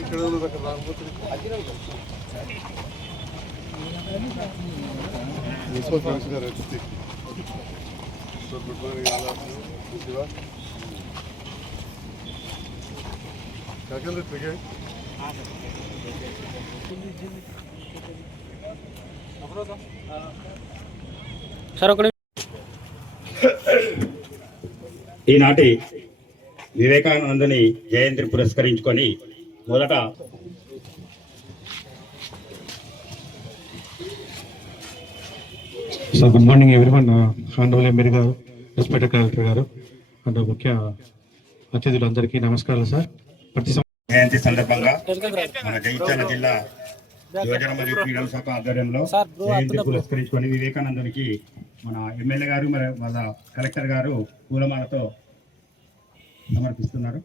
ఇక్కడ municipal commissioner ఎత్తి good morning all of you Shiva cricket sir ఒక ఈనాటి వివేకానందుని జయంతిని పురస్కరించుకొని మొదట so good morning everyone honourable MP garu respected collector garu and ముఖ్య అతిథులందరికీ నమస్కారాలు సార్ ప్రతి జయంతి సందర్భంగా మన జగిత్యాల జిల్లా యువజన మరియు క్రీడల శాఖ ఆధ్వర్యంలో జయంతి పురస్కరించుకొని వివేకానందునికి మన ఎమ్మెల్యే గారు మరి వాళ్ళ కలెక్టర్ గారు పూలమాలతో సమర్పిస్తున్నారు.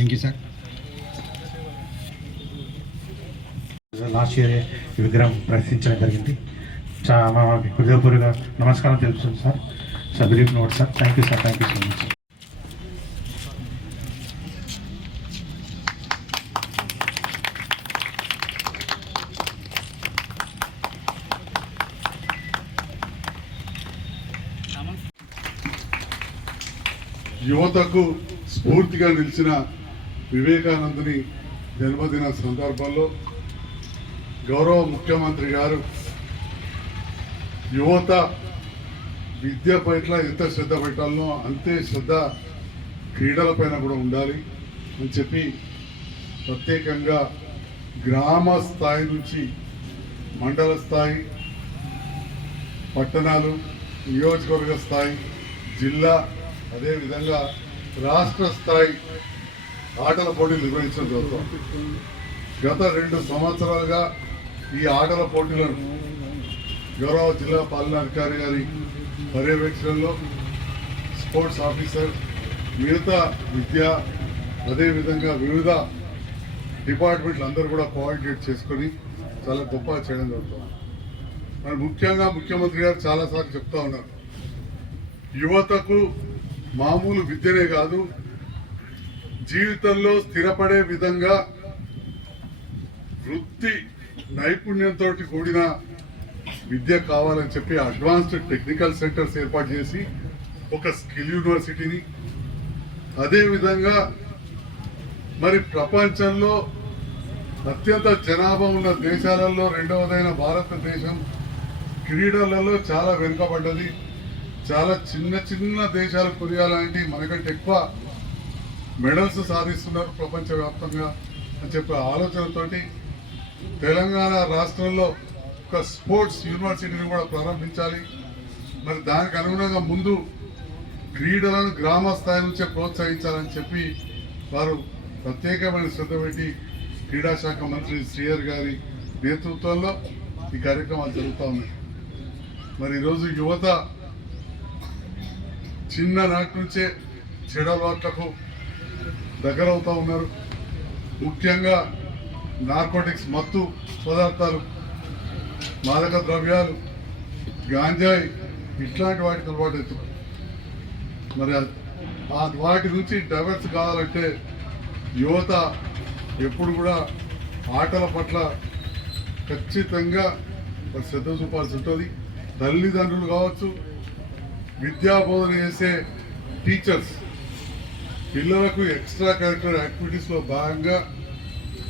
Thank you sir last year ఈ విగ్రహం ప్రదర్శించడం జరిగింది. చాలా హృదయపూర్వక నమస్కారం తెలుపుతుంది sir sir believe note sir thank you sir thank you so much యువతకు స్ఫూర్తిగా నిలిచిన వివేకానందుని జన్మదిన సందర్భంలో గౌరవ ముఖ్యమంత్రి గారు యువత విద్య పట్ల ఎంత శ్రద్ధ పెట్టాలనో అంతే శ్రద్ధ క్రీడల పైన కూడా ఉండాలి అని చెప్పి ప్రత్యేకంగా గ్రామ స్థాయి నుంచి మండల స్థాయి పట్టణాలు నియోజకవర్గ స్థాయి జిల్లా అదేవిధంగా రాష్ట్ర స్థాయి ఆటల పోటీలు నిర్వహించడం జరుగుతుంది. గత రెండు సంవత్సరాలుగా ఈ ఆటల పోటీలను గౌరవ జిల్లా పాలనాధికారి గారి పర్యవేక్షణలో స్పోర్ట్స్ ఆఫీసర్ మిగతా విద్య అదేవిధంగా వివిధ డిపార్ట్మెంట్లు అందరూ కూడా కోఆర్డినేట్ చేసుకొని చాలా గొప్పగా చేయడం జరుగుతుంది. మరి ముఖ్యంగా ముఖ్యమంత్రి గారు చాలాసార్లు చెప్తా ఉన్నారు. యువతకు మామూలు విద్యనే కాదు జీవితంలో స్థిరపడే విధంగా వృత్తి నైపుణ్యంతో కూడిన విద్య కావాలని చెప్పి అడ్వాన్స్డ్ టెక్నికల్ సెంటర్స్ ఏర్పాటు చేసి ఒక స్కిల్ యూనివర్సిటీని అదేవిధంగా మరి ప్రపంచంలో అత్యంత జనాభా ఉన్న దేశాలలో రెండవదైన భారతదేశం క్రీడలలో చాలా వెనుకబడ్డది. చాలా చిన్న చిన్న దేశాలు కొరియా లాంటి మనకంటే ఎక్కువ మెడల్స్ సాధిస్తున్నారు ప్రపంచవ్యాప్తంగా అని చెప్పే ఆలోచనతోటి తెలంగాణ రాష్ట్రంలో ఒక స్పోర్ట్స్ యూనివర్సిటీని కూడా ప్రారంభించాలి. మరి దానికి అనుగుణంగా ముందు క్రీడలను గ్రామ స్థాయి నుంచే ప్రోత్సహించాలని చెప్పి వారు ప్రత్యేకమైన శ్రద్ధ పెట్టి క్రీడా శాఖ మంత్రి శ్రీయర్ గారి నేతృత్వంలో ఈ కార్యక్రమాలు జరుగుతూ ఉన్నాయి. మరి ఈరోజు యువత చిన్ననాటి నుంచే చెడలవాట్లకు దగ్గరవుతూ ఉన్నారు. ముఖ్యంగా నార్కోటిక్స్ మత్తు పదార్థాలు మాదక ద్రవ్యాలు గాంజాయి ఇట్లాంటి వాటికి అలవాటు అవుతుంది మరి ఆ- వాటి నుంచి డైవర్స్ కావాలంటే యువత ఎప్పుడు కూడా ఆటల పట్ల ఖచ్చితంగా శ్రద్ధ చూపాల్సి ఉంటుంది. తల్లిదండ్రులు కావచ్చు విద్యా బోధన చేసే టీచర్స్ పిల్లలకు ఎక్స్ట్రా కరికులర్ యాక్టివిటీస్లో భాగంగా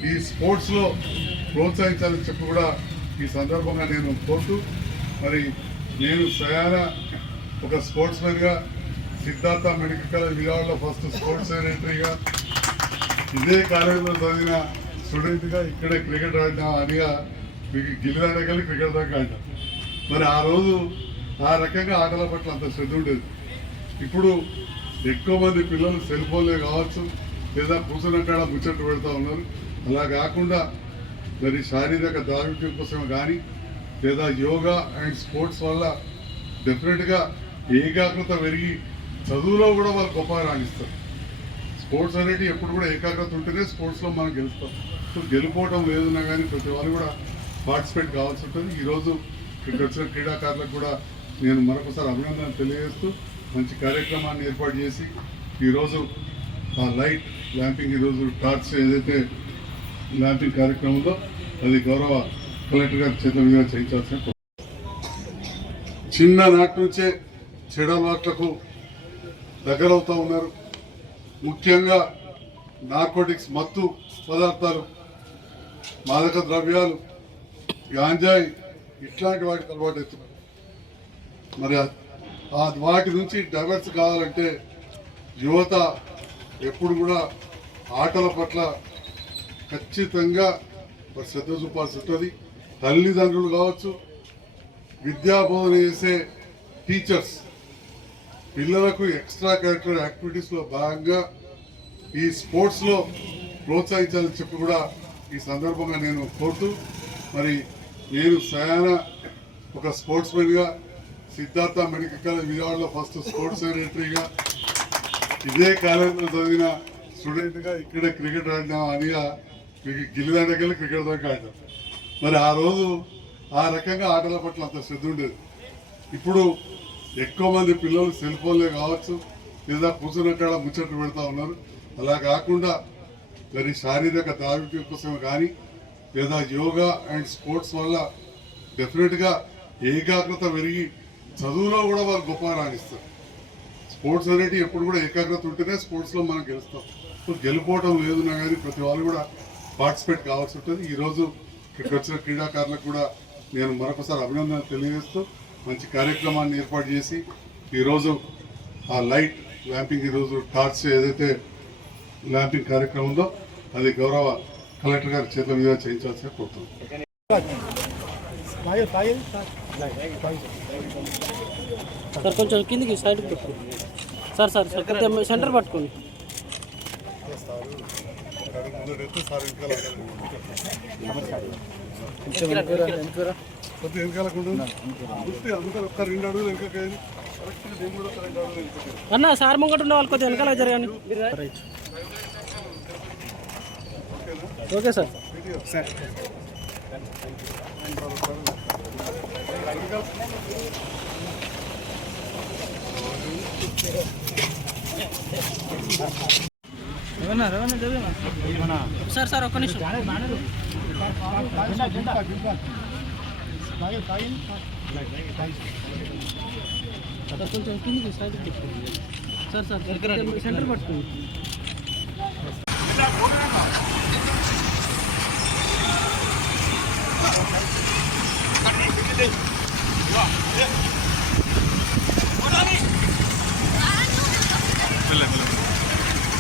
ఈ స్పోర్ట్స్లో ప్రోత్సహించాలని చెప్పి కూడా ఈ సందర్భంగా నేను కోరుతూ మరి నేను సయాన ఒక స్పోర్ట్స్ మ్యాన్గా సిద్ధార్థ మెడికల్ కాలేజ్ విజయవాడలో ఫస్ట్ స్పోర్ట్స్ సెక్రటరీగా ఇదే కాలేజీలో చదివిన స్టూడెంట్గా ఇక్కడే క్రికెట్ ఆడినా అనిగా మీకు గిల్లిదండకెళ్ళి క్రికెట్ దాకా ఆడినా. మరి ఆ రోజు ఆ రకంగా ఆటల పట్ల అంత శ్రద్ధ ఉండేది. ఇప్పుడు ఎక్కువ మంది పిల్లలు సెల్ ఫోన్లే కావచ్చు లేదా కూర్చున్నట్టు ముచ్చట్లు పెడతా ఉన్నారు. అలా కాకుండా మరి శారీరక దారుణ్యం కోసం కానీ లేదా యోగా అండ్ స్పోర్ట్స్ వల్ల డెఫినెట్గా ఏకాగ్రత పెరిగి చదువులో కూడా వాళ్ళు గొప్పగా రాణిస్తారు. స్పోర్ట్స్ అనేది ఎప్పుడు కూడా ఏకాగ్రత ఉంటేనే స్పోర్ట్స్లో మనం గెలుస్తాం. సో గెలుపోవటం లేదన్నా కానీ ప్రతి వాళ్ళు కూడా పార్టిసిపేట్ కావాల్సి ఉంటుంది. ఈరోజు ఇక్కడికి వచ్చిన క్రీడాకారులకు కూడా నేను మరొకసారి అభినందన తెలియజేస్తూ మంచి కార్యక్రమాన్ని ఏర్పాటు చేసి ఈరోజు ఆ లైట్ ల్యాంపింగ్ ఈరోజు టార్చ్ ఏదైతే ల్యాంపింగ్ కార్యక్రమంలో అది గౌరవ కలెక్టర్ గారి చేతుల మీద చేయించాల్సిన చిన్ననాటి నుంచే చెడ అలవాట్లకు దగ్గరవుతూ ఉన్నారు. ముఖ్యంగా నార్కోటిక్స్ మత్తు పదార్థాలు మాదక ద్రవ్యాలు గాంజాయి ఇట్లాంటి వాటికి అలవాటు అవుతున్నారు మరి వాటి నుంచి డైవర్స్ కావాలంటే యువత ఎప్పుడు కూడా ఆటల పట్ల ఖచ్చితంగా మరి శ్రద్ధ చూపాల్సి ఉంటుంది తల్లిదండ్రులు కావచ్చు విద్యాబోధన చేసే టీచర్స్ పిల్లలకు ఎక్స్ట్రా కరిక్యులర్ యాక్టివిటీస్లో భాగంగా ఈ స్పోర్ట్స్లో ప్రోత్సహించాలని చెప్పి కూడా ఈ సందర్భంగా నేను కోరుతూ మరి నేను స్వయాన ఒక స్పోర్ట్స్ మెన్గా సిద్ధార్థ మెడికల్ కాలేజ్ విజయవాడలో ఫస్ట్ స్పోర్ట్స్ సెక్రటరీగా ఇదే కాలేజీలో చదివిన స్టూడెంట్గా ఇక్కడే క్రికెట్ ఆడినా. అనిగా మీకు గిల్లిదండకెళ్ళి క్రికెట్ దాకా ఆడినాం. మరి ఆ రోజు ఆ రకంగా ఆటల పట్ల అంత శ్రద్ధ ఉండేది. ఇప్పుడు ఎక్కువ మంది పిల్లలు సెల్ ఫోన్లే కావచ్చు లేదా కూర్చున్నట్టు ముచ్చట్లు పెడతా ఉన్నారు. అలా కాకుండా మరి శారీరక దారుణ్యం కోసం కానీ లేదా యోగా అండ్ స్పోర్ట్స్ వల్ల డెఫినెట్గా ఏకాగ్రత పెరిగి చదువులో కూడా వాళ్ళు గొప్పగా రాణిస్తారు. స్పోర్ట్స్ అనేది ఎప్పుడు కూడా ఏకాగ్రత ఉంటేనే స్పోర్ట్స్లో మనం గెలుస్తాం. సో గెలుపోవటం లేదున్నా కానీ ప్రతి వాళ్ళు కూడా పార్టిసిపేట్ కావాల్సి ఉంటుంది. ఈరోజు ఇక్కడికి వచ్చిన క్రీడాకారులకు కూడా నేను మరొకసారి అభినందనలు తెలియజేస్తూ మంచి కార్యక్రమాన్ని ఏర్పాటు చేసి ఈరోజు ఆ లైట్ ల్యాంపింగ్ ఈరోజు టార్చ్ ఏదైతే ల్యాంపింగ్ కార్యక్రమం ఉందో అది గౌరవ కలెక్టర్ గారి చేతుల మీద చేయించాల్సిన కోరుతున్నాను. సార్ కొంచెం కిందికి సైడ్కి పెట్టు. సార్ సార్ సార్ కొద్దిగా సెంటర్ పట్టుకోండి. అన్న సార్ ముంగట ఉన్న వాళ్ళు కొద్దిగా వెనకాల జరగండి. Okay sir. సార్. సార్ ఒక్క నిమిషం. సార్ కొంచెం కిందికి సైడ్కి పెట్టు సార్ సార్ సెంటర్ పట్టుకోండి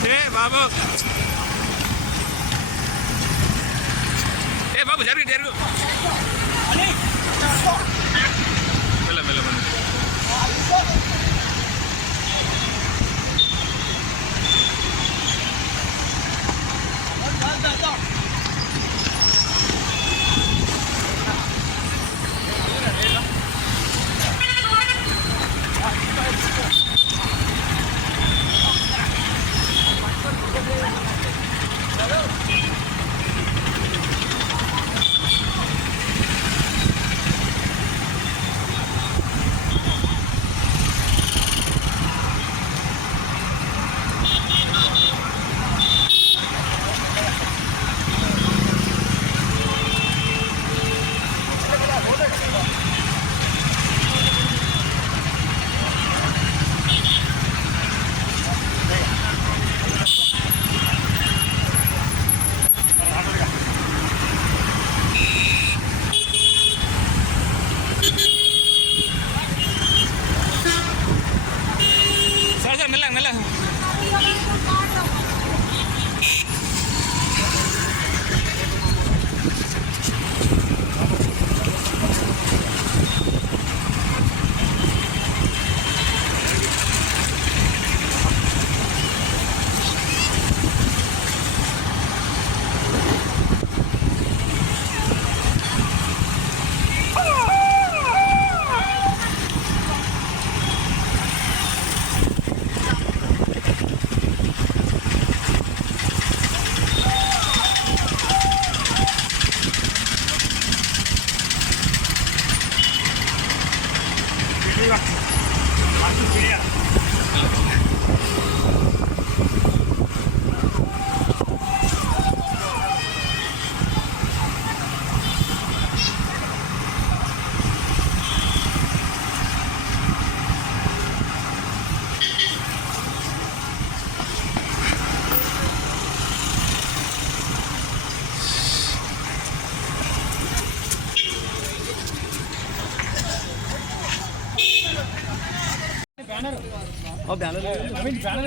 એ બાબુ. એ બાબુ જરૂર જરૂર. મેલા મેલા મને Stop, stop, stop. ます。బ్యానర్